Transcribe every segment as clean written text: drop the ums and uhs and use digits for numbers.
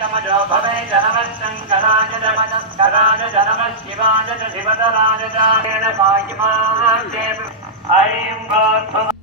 कमजो भवे जनमः शङ्कराय नमस्कराय जनमः शिवाय च शिवतराय च ऐं गोत्म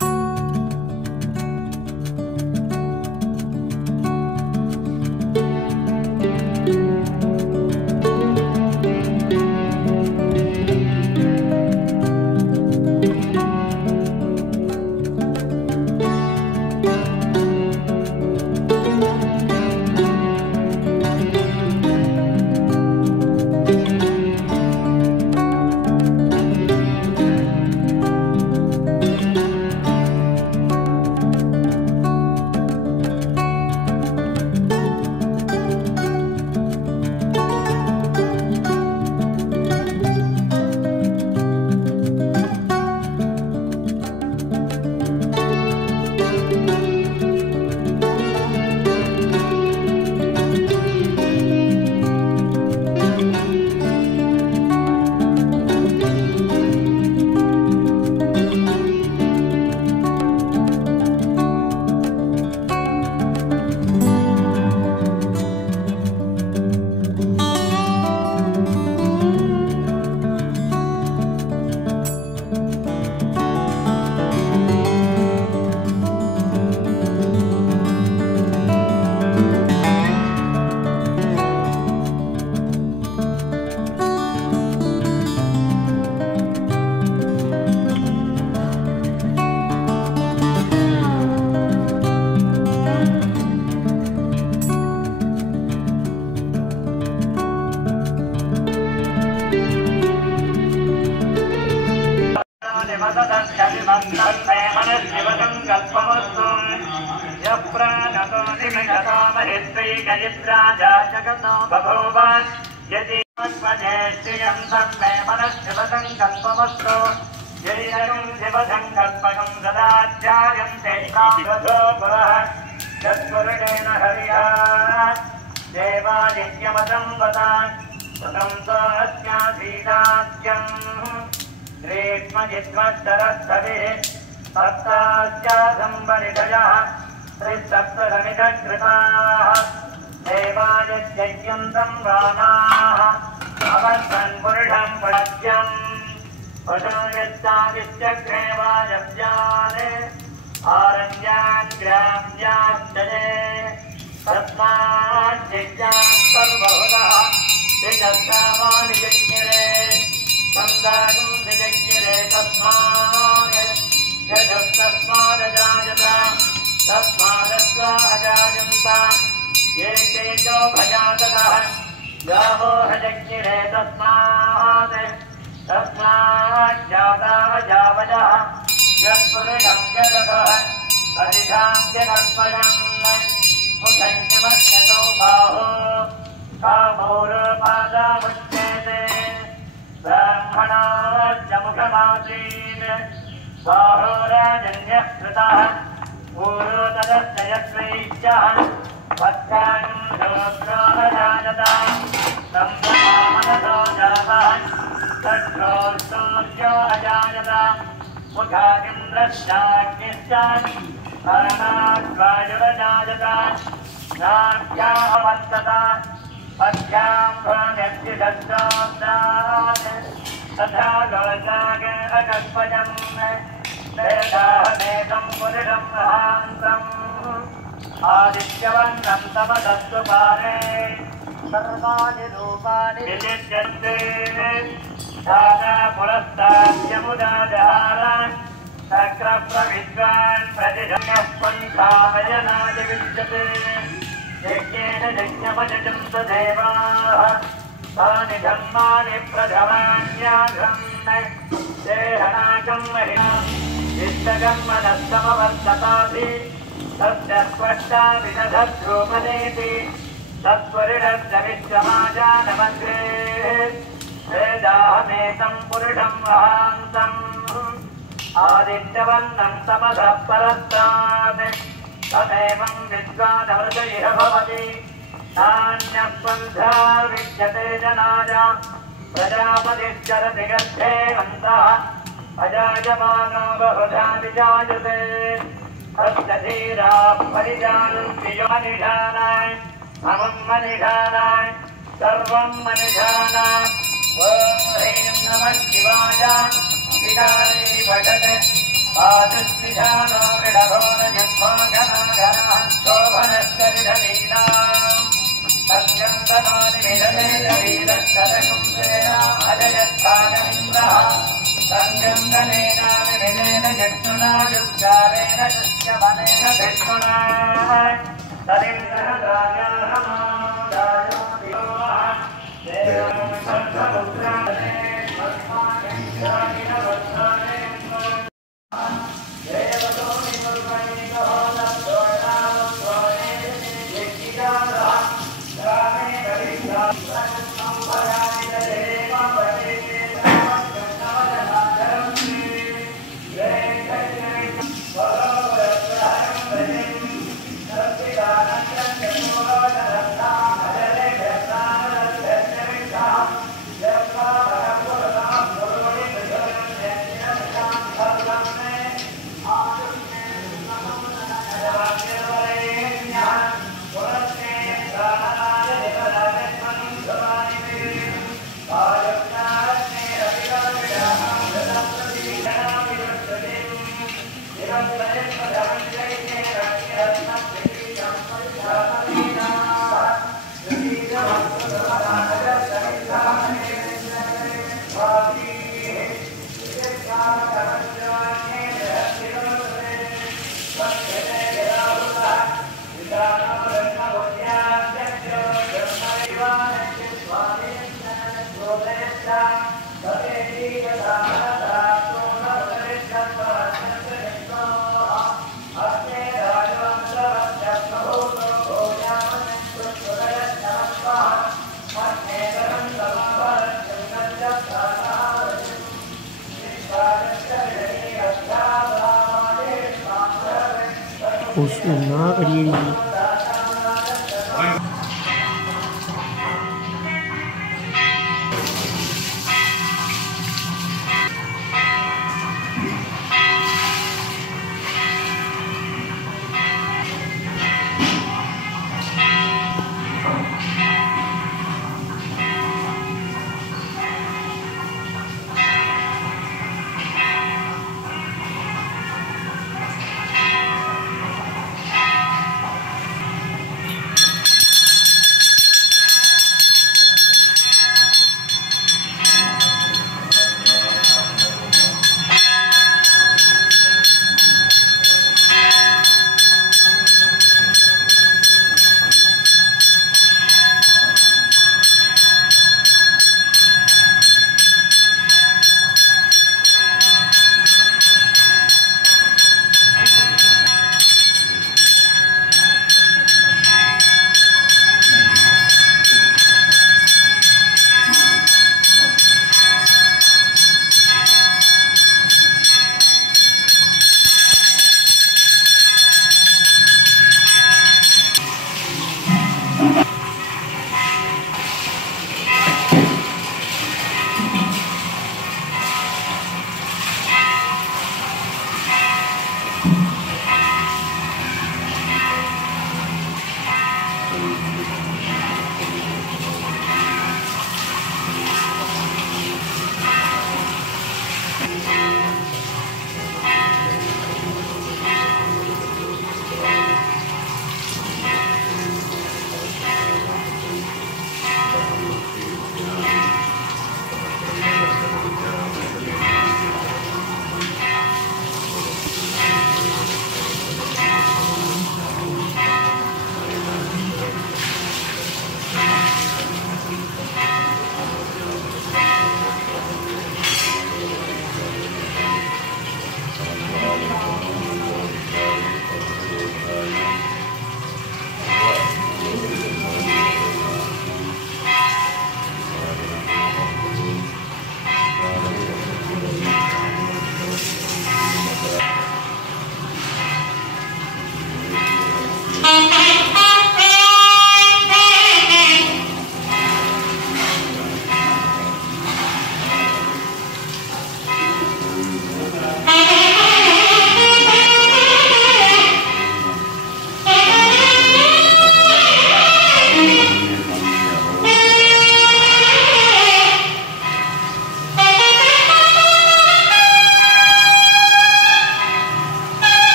अजायमानो बहुधा विजायते तस्य धीरा परिजानन्ति योनिधानाय अमं मनिषानां सर्वं मनिषानां ॐ ह्रीं नमः शिवाय विकारे भटते आदिस्तिजानो मृडभोनजन्मोघनाघनः शोभनश्चरिधनीनाम् तद्गन्धनानि विदते वीरस्तदकं सेना अजयत्तागमिन्द्रः तद्गन्धनेनानि विदेन जक्षुणा युक्तारेण शुष्यमनेन धिष्णुना तदिन्द्रहदायाहमादायो दिवः देवं सत्त्वपुत्राणे मस्माकैरागिनवत्साने देवतो निमुर्वणितो नत्वनामस्वाने यक्षिजातः ग्रामे कविन्द्रा संपराणि देवावते Usuna berdiri.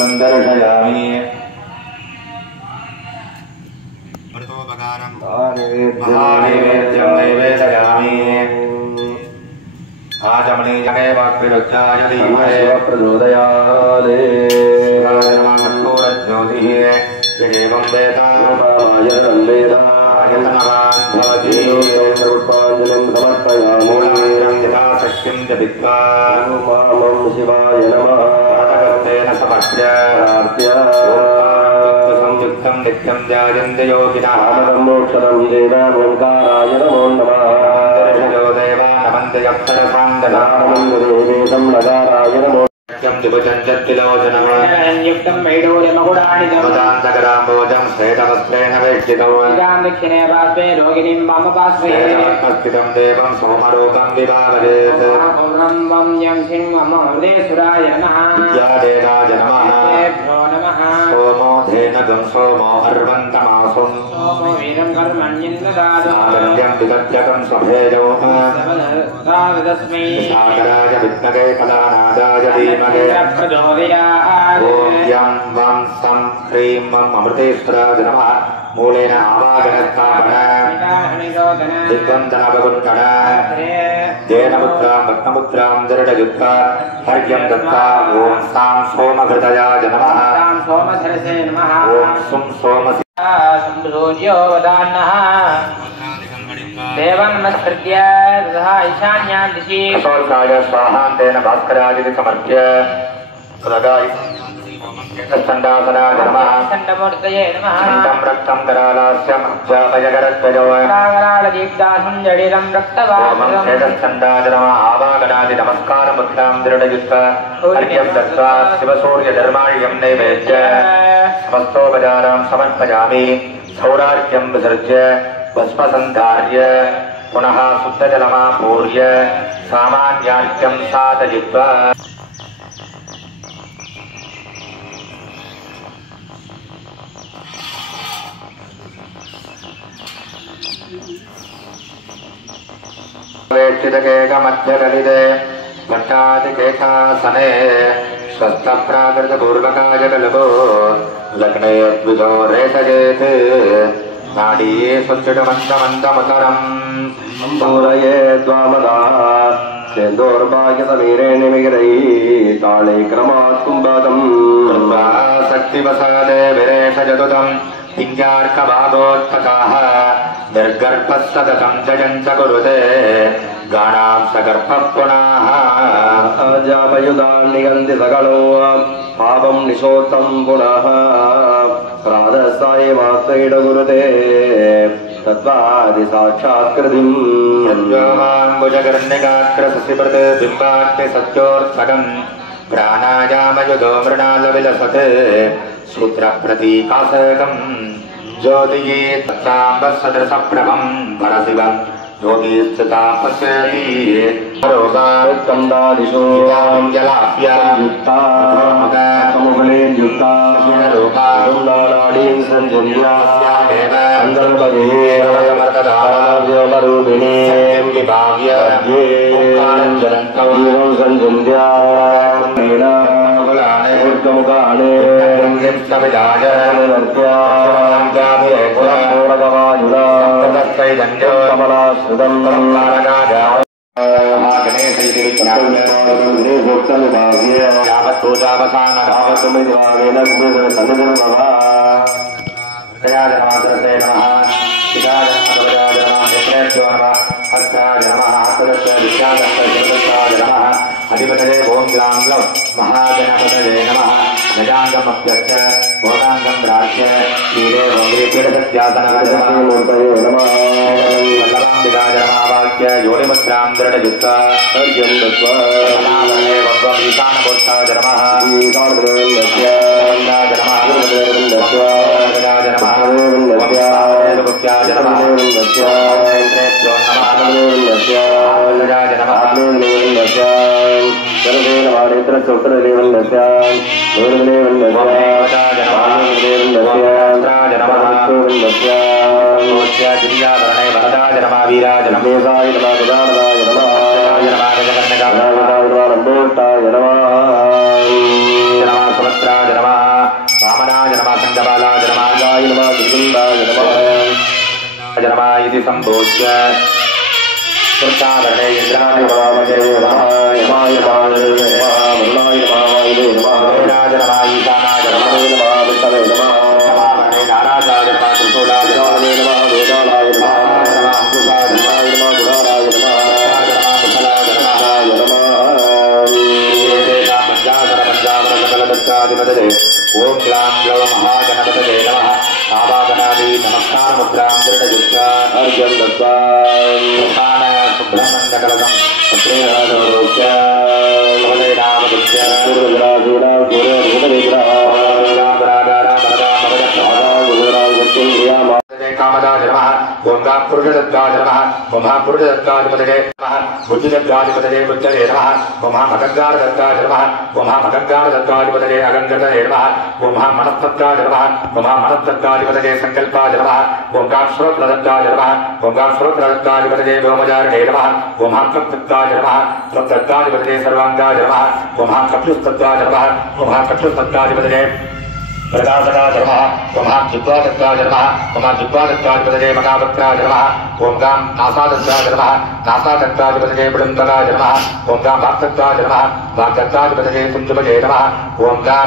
संदर्शयामि महानैवेद्यं नैवेदयामि आचमनी जगे वाक्विरुच्चाय धीमहि प्रचोदयात् कर्पूरज्योतिः एवं वेदायतनवान् भवति पुष्पाञ्जलिं समर्पयामि मूलां यथाशक्तिं जपित्वा मां शिवाय नमः समर्प्य संयुक्तं नित्यं ध्यायन्ति योगिनः मोक्षदं देवाय नमो नमः देवानमन्त यक्षरसान्दनानन्दं नगाराय नमो दिवचञ्चत्तिलोचनः युक्तं वैडूर्यमकुडानि जमदान्तकराम्बोजं श्वेतवस्त्रेण वेष्टितौ दक्षिणे पार्श्वे रोगिणीं मम पार्श्वे स्थितं देवं सोमरूपं विभावयेत् वं यं सिंहं हृदेश्वराय नमः विद्यादेवाय नमः सोमो धेनगं सोमो अर्वन्तमासुं सोमो वीरं कर्मण्यन्ददातु आगत्यं विगत्यकं स्वभेजौ तस्मै सागराय विद्महे कलानादाय धीमहि प्रचोदयात् ओं वं सं ह्रीं मम अमृतेश्वराय नमः मूलेन आवागनस्थापन दिग्बन्धनवगुण्ठन देनमुद्रां रत्नमुद्रां दृढयुक्ता हर्यं दत्ता ॐ सां सोमघृतयाय नमः सां सोमधरसे नमः ॐ सुं सोमसूर्यो वदान्नः देवन्नमस्कृत्य तथा ईशान्यां दिशि सोर्गाय स्वाहां तेन भास्करादिति समर्प्य तदाय चण्डासनाय नमः चण्डमूर्तये नमः चण्डं रक्तं करालास्यं जापयगरद्वयो करालदीप्तासं जडिलं रक्तवासं चण्डाय नमः आवागनादि नमस्कारमुद्रां दृढयुक्ता अर्घ्यं दत्त्वा शिवसूर्यधर्माण्यं नैवेद्य समस्तोपचारां समर्पयामि सौरार्घ्यं विसृज्य भस्मसन्धार्य पुनः शुद्धजलमापूर्य सामान्यार्घ्यं साधयित्वा वेक्षितकेकमध्यकलिते घट्टादिकेकासने स्वस्थप्राकृतपूर्वकाय कलभो लग्ने द्विजो रेतयेत् नाडीये सुचिटमन्तमन्तमुतरम् पूरये द्वामदाः सेन्दोर्भाग्यसमीरे निमिरैः ताळे क्रमात् कुम्भदम् शक्तिवसादे विरेशजतुतम् पिञ्जार्कभागोत्तकाः निर्गर्भः सततं जयञ्च कुरुते गाणां सगर्भः पुनः जापयुधान् निगन्ति सकलो पापं निशोत्तं पुनः प्रातःसायमास्त्रैड कुरुते तत्त्वादि साक्षात्कृतिम् यज्ञाम्बुजगर्णिकाग्रससिभृत् बिम्बाग्नि सत्योत्सकम् प्राणायामयुधो मृणालविलसत् सूत्रप्रतीकासकम् ज्योतिये तत्साम्बसदृशप्रभं परशिवं ज्योतिस्थिता पश्यति रोगात्कन्दादिषु जलाप्या मुगले युक्ता रोगारुणाडीं सञ्जन्यास्यामेव सन्दर्भगेयमर्तदाव्योमरूपिणी विभाव्य ज्वलन्तौ सञ्जन्या मुखमुखाणे सविदाय कमलाश्रुतं अधिपतये ओं ग्लां ग्लौं महागणपतये नमः गजांगमप्यस्य गोदांगं राज्य वीरे वंगे पीडसत्यासनगजमूर्तये नमः वल्लभां विराजमावाक्य योनिमुद्रां दृढयुक्ता अर्घ्यं दत्त्वा नामने वक्वं ईशानबोद्धाय नमः ईशानदेवस्य नमः दत्त्वा गजाय नमः वंशाय नमः नेत्रेभ्यो नमः गजाय नमः संभोज्य कृतावरणे इंद्राय वामने नमः यमाय वामने नमः वरुणाय वामने नमः राजनाय ईशानाय नमः विष्णवे नमः वामने नाराजाय नमः त्रिशूलाय नमः वेदालाय नमः अंकुशाय नमः गुणाराय नमः कुशलाय नमः पंचाधर ओम ग्लां ग्लव महागणपतये नमः आवाहनादि नमस्कार मुद्रां दृढयुक्ता अर्घ्यं दत्त्वा प्रधान सुब्रह्मण्यकलकं पत्रेणादोक्य कवलेनावदुक्य गुरुराजूरा कामदाय नमः ओंगा पुरुषदत्ताय नमः ओमा पुरुषदत्ताधिपतये नमः बुद्धिदत्ताधिपतये बुद्धये नमः ओमा मगङ्गारदत्ताय नमः ओमा मगङ्गारदत्ताधिपतये अगङ्गतये नमः ओमा मनस्तत्ताय नमः ओमा मनस्तत्ताधिपतये संकल्पाय नमः ओंगा श्रोत्रदत्ताय नमः ओंगा श्रोत्रदत्ताधिपतये व्योमजारिणे नमः ओमा तत्तत्ताय नमः तत्तत्ताधिपतये सर्वाङ्गाय नमः ओमा कप्लुस्तत्ताय नमः ओमा कप्लुस्तत्ताधिपतये प्रकाशकाय नमः ओम जिह्वादत्ताय नमः ओम जिह्वादत्ताधिपतये मकावक्त्राय नमः ओम गां नासादत्ताय नमः नासादत्ताधिपतये बृन्दकाय नमः ओम गां वाक्दत्ताय नमः वाक्दत्ताधिपतये कुञ्जभजे नमः ओम गां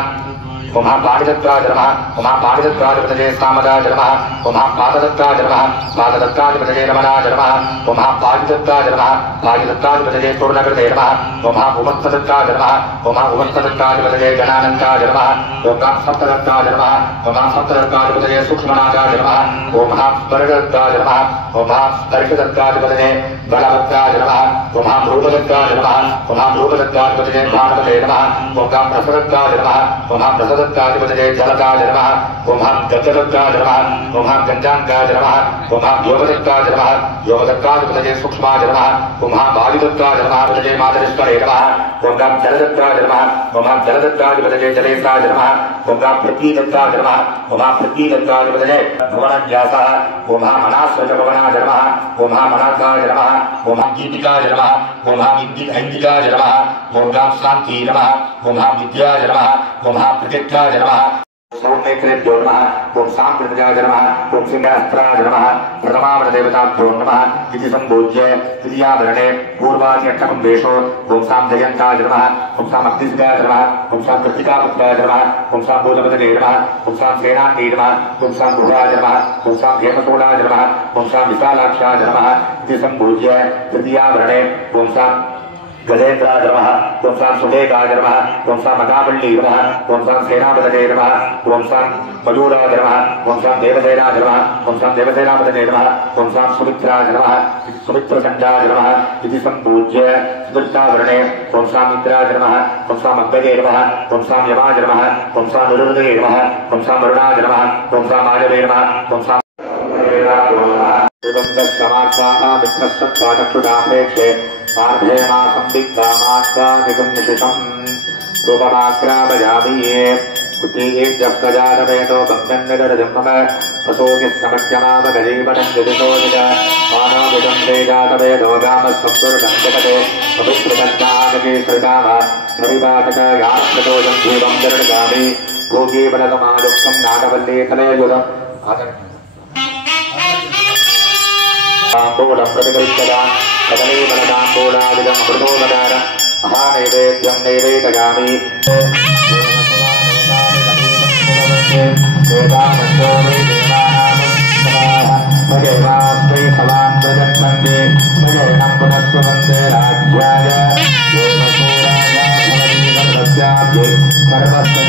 ओम पाणिदत्ताय नमः ओम पाणिदत्ताधिपतये सामदाय नमः ओम पाददत्ताय नमः पाददत्ताधिपतये रमणाय नमः ओम पादिदत्ताय नमः पादिदत्ताधिपतये पूर्णकृते नमः ओम उमत्तदत्ताय नमः ओम उमत्तदत्ताधिपतये गणानन्ताय नमः ओम सप्तदत्ताय नमः ओम सप्तदत्ताधिपतये सूक्ष्मनाथाय नमः ओम स्पर्शदत्ताय नमः ओम स्पर्शदत्ताधिपतये बलवत्ताय नमः ओम रूपदत्ताय नमः ओम रूपदत्ताधिपतये भानुपतये नमः ओम प्रसदत्ताय नमः ओम प्रसदत्ताधिपतये जलताय नमः ओम गजदत्ताय नमः ओम गञ्जाङ्गाय नमः ओम योगदत्ताय नमः योगदत्ताधिपतये सूक्ष्माय नमः ओम वायुदत्ताय नमः पतये मातरिष्करे नमः ओम जलदत्ताय नमः ओम जलदत्ताधिपतये जलेशाय नमः ओम पृथ्वीदत्ताय नमः ओम पृथ्वीदत्ताधिपतये भुवनव्यासः ओम मनास्वचपवनाय नमः ओम मनाकाय नमः ओम गीतिकाय नमः ओम ऐन्दिकाय नमः ओम शान्ति नमः ओम विद्याय नमः ओम प्रतिष्ठाय नमः सौम्येभ्यो नमः ओम सांप्रदाय नमः ओम सिंहास्त्राय नमः प्रथमावृदेवताभ्यो नमः इति सम्पूज्य तृतीयावरणे पूर्वाच्यष्टकुम्भेषु ओम सां जयन्ताय नमः ओम सां अग्निसिकाय नमः ओम सां कृत्तिकापुत्राय नमः ओम सां भूतपतये नमः ओम सां सेनान्ये नमः ओम सां गुहाय नमः ओम सां हेमसूडाय नमः ओम सां विशालाक्षाय नमः इति सम्पूज्य तृतीयावरणे ओम सां गजेन्द्राय नमः ओम सां सुदेकाय नमः ओम सां मकावल्ली नमः ओम सां सेनापतये नमः ओम सां मयूराय नमः ओम सां देवसेनाय नमः ओम सां देवसेनापतये नमः ओम सां सुमित्राय नमः सुमित्रचण्डाय नमः इति सम्पूज्य चतुर्थावरणे ओम सां इन्द्राय नमः ओम सां अग्नये नमः ओम सां यमाय नमः ओम सां निरुदये नमः ओम सां वरुणाय नमः ओम सां माधवे नमः ओम सां मित्रस्तत्पादक्षुडापेक्षे पार्थेमा संदिग्धामात्रादिगुण्यशिषम् रूपमाक्रामयामि कुटीर्जस्कजातवेदो गम्यन्निरजम्मम प्रसोगिस्कमज्यमामगजीवनं जदितो निज मानोमिदं तेजातवेदो गामस्संसुरनं जगते पवित्रदत्तानगे श्रृगाम प्रविभाषकयात्रतोजं जीवं दृढगामि भोगीवनसमायुक्तं नागवल्लीतलयुधम् ताम्बूलं प्रतिगृह्यता कदलीफलताम्बूलादिकम् अमृतोपकार महानैवेद्यं नैवेदयामि भगवास्ते सवान् प्रजन्मन्ते भगवनं पुनस्वन्ते राज्याय देवसूराय भवति सर्वस्याब्धे सर्वस्य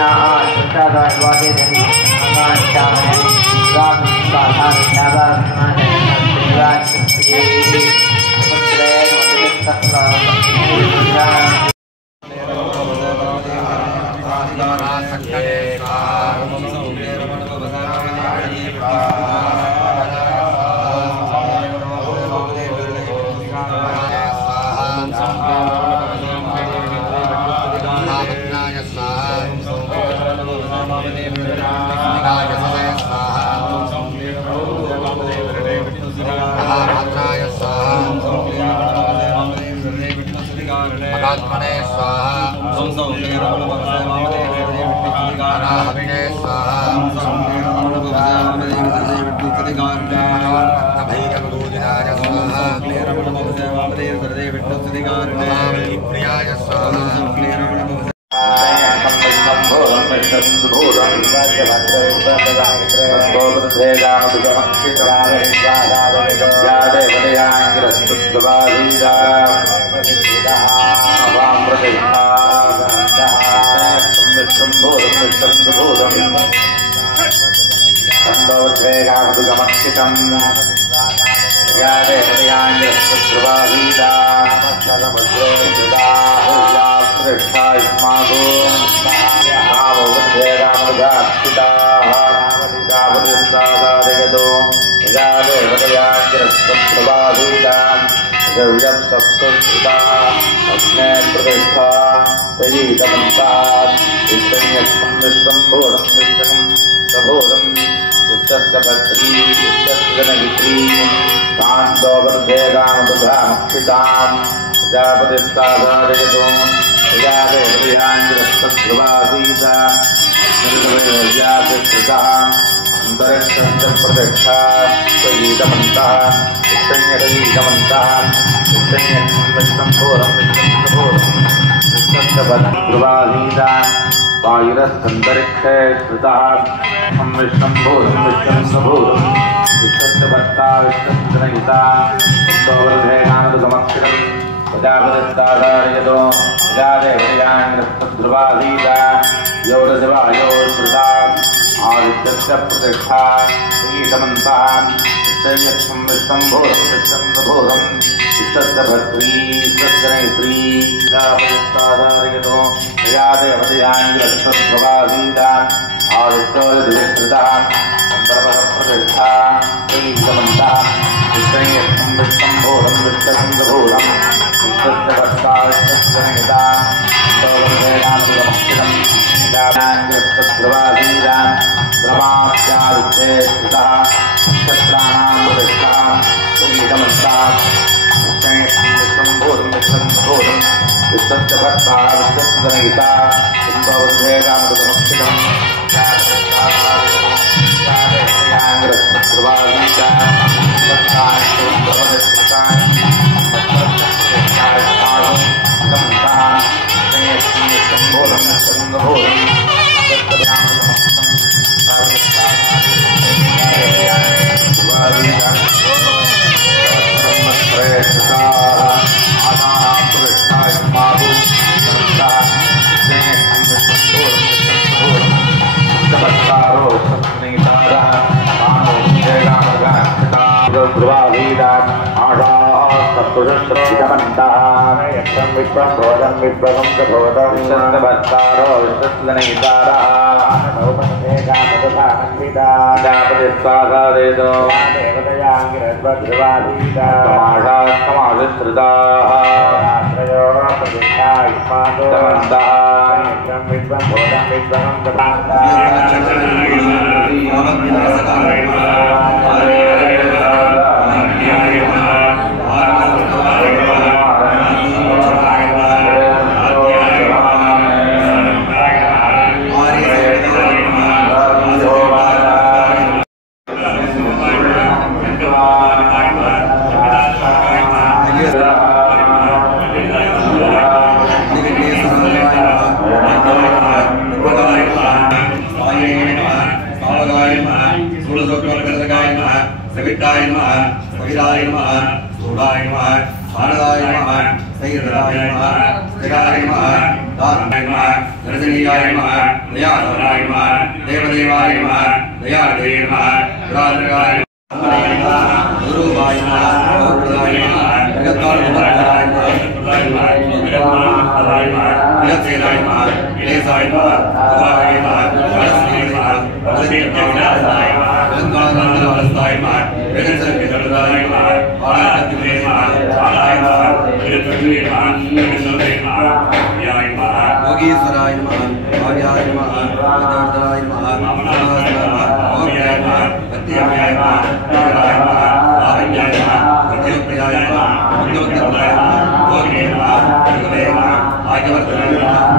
Nah,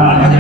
I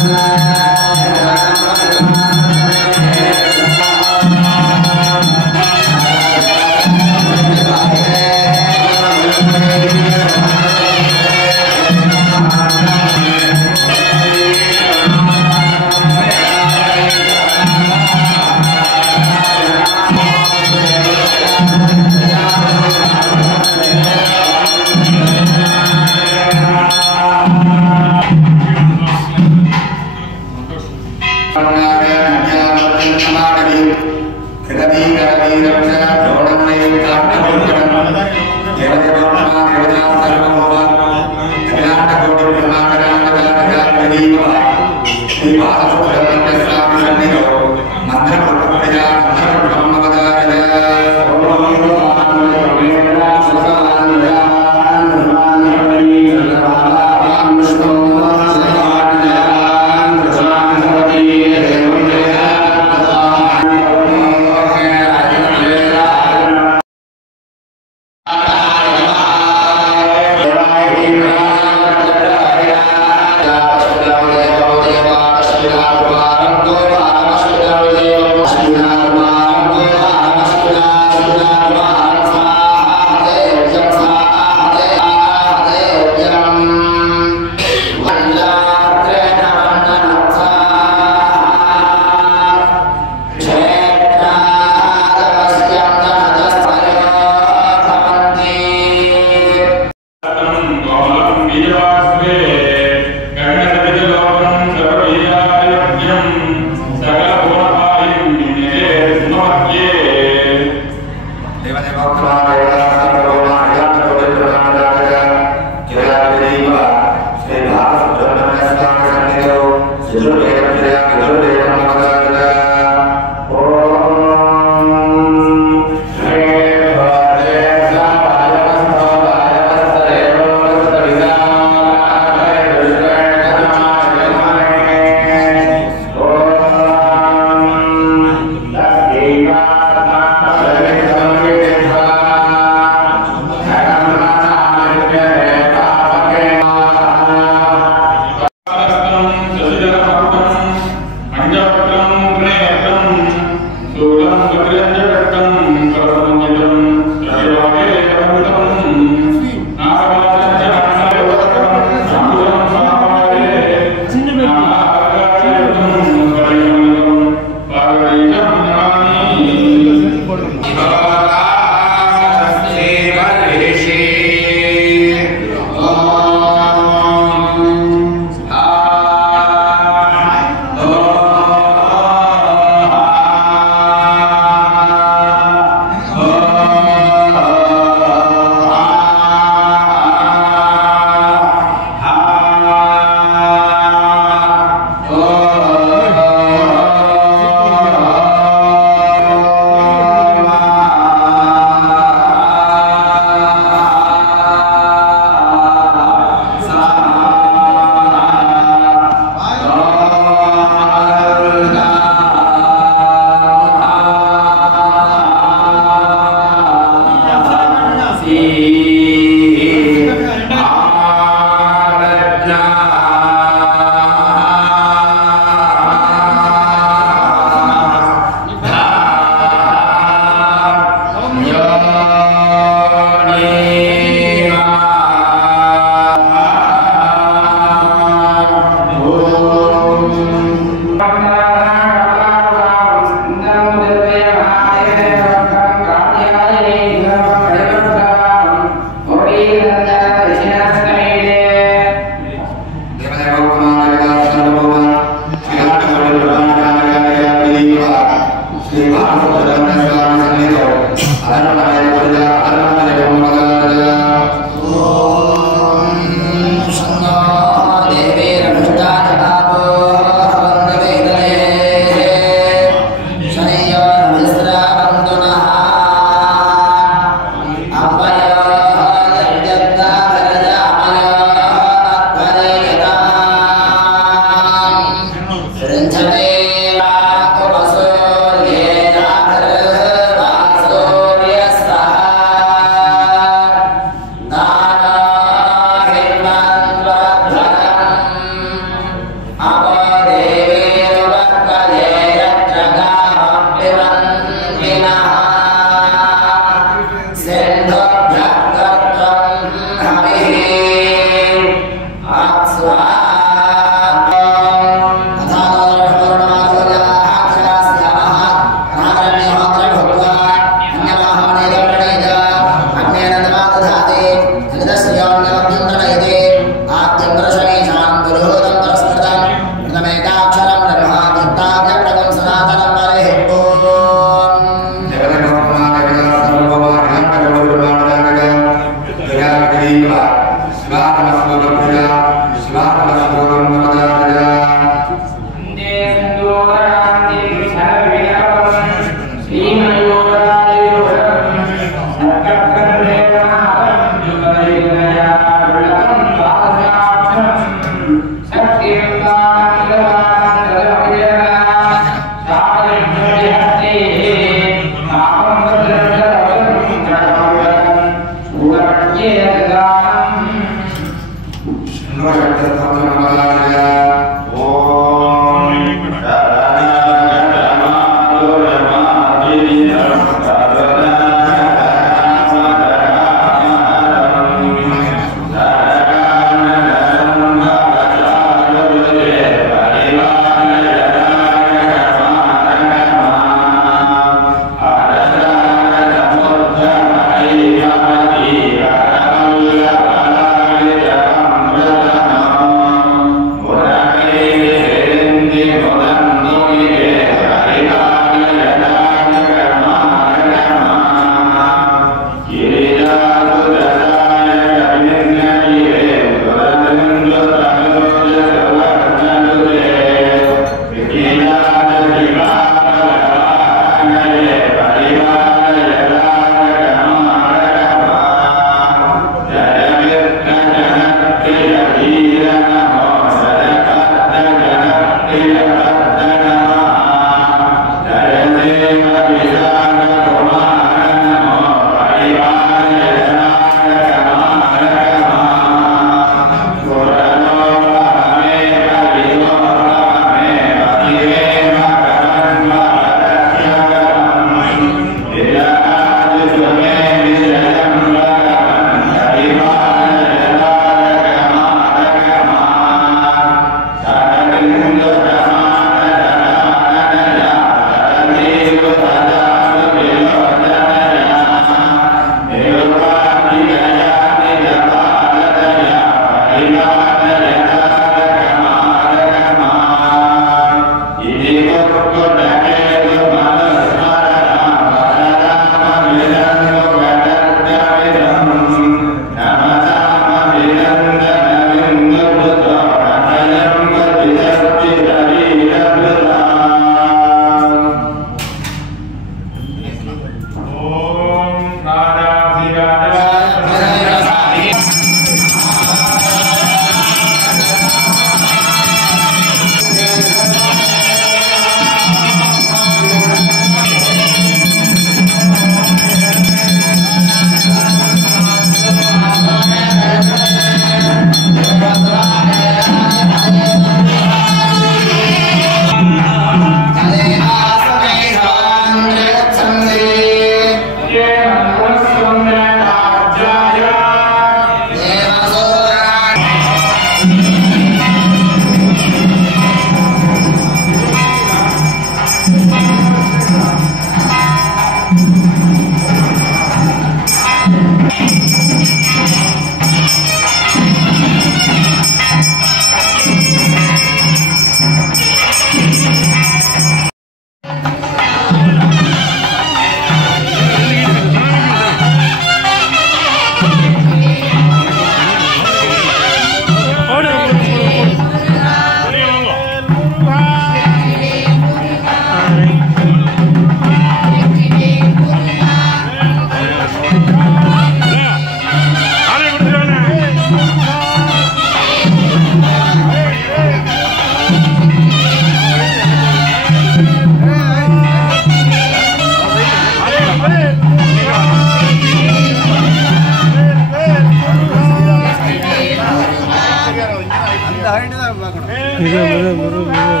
Murah.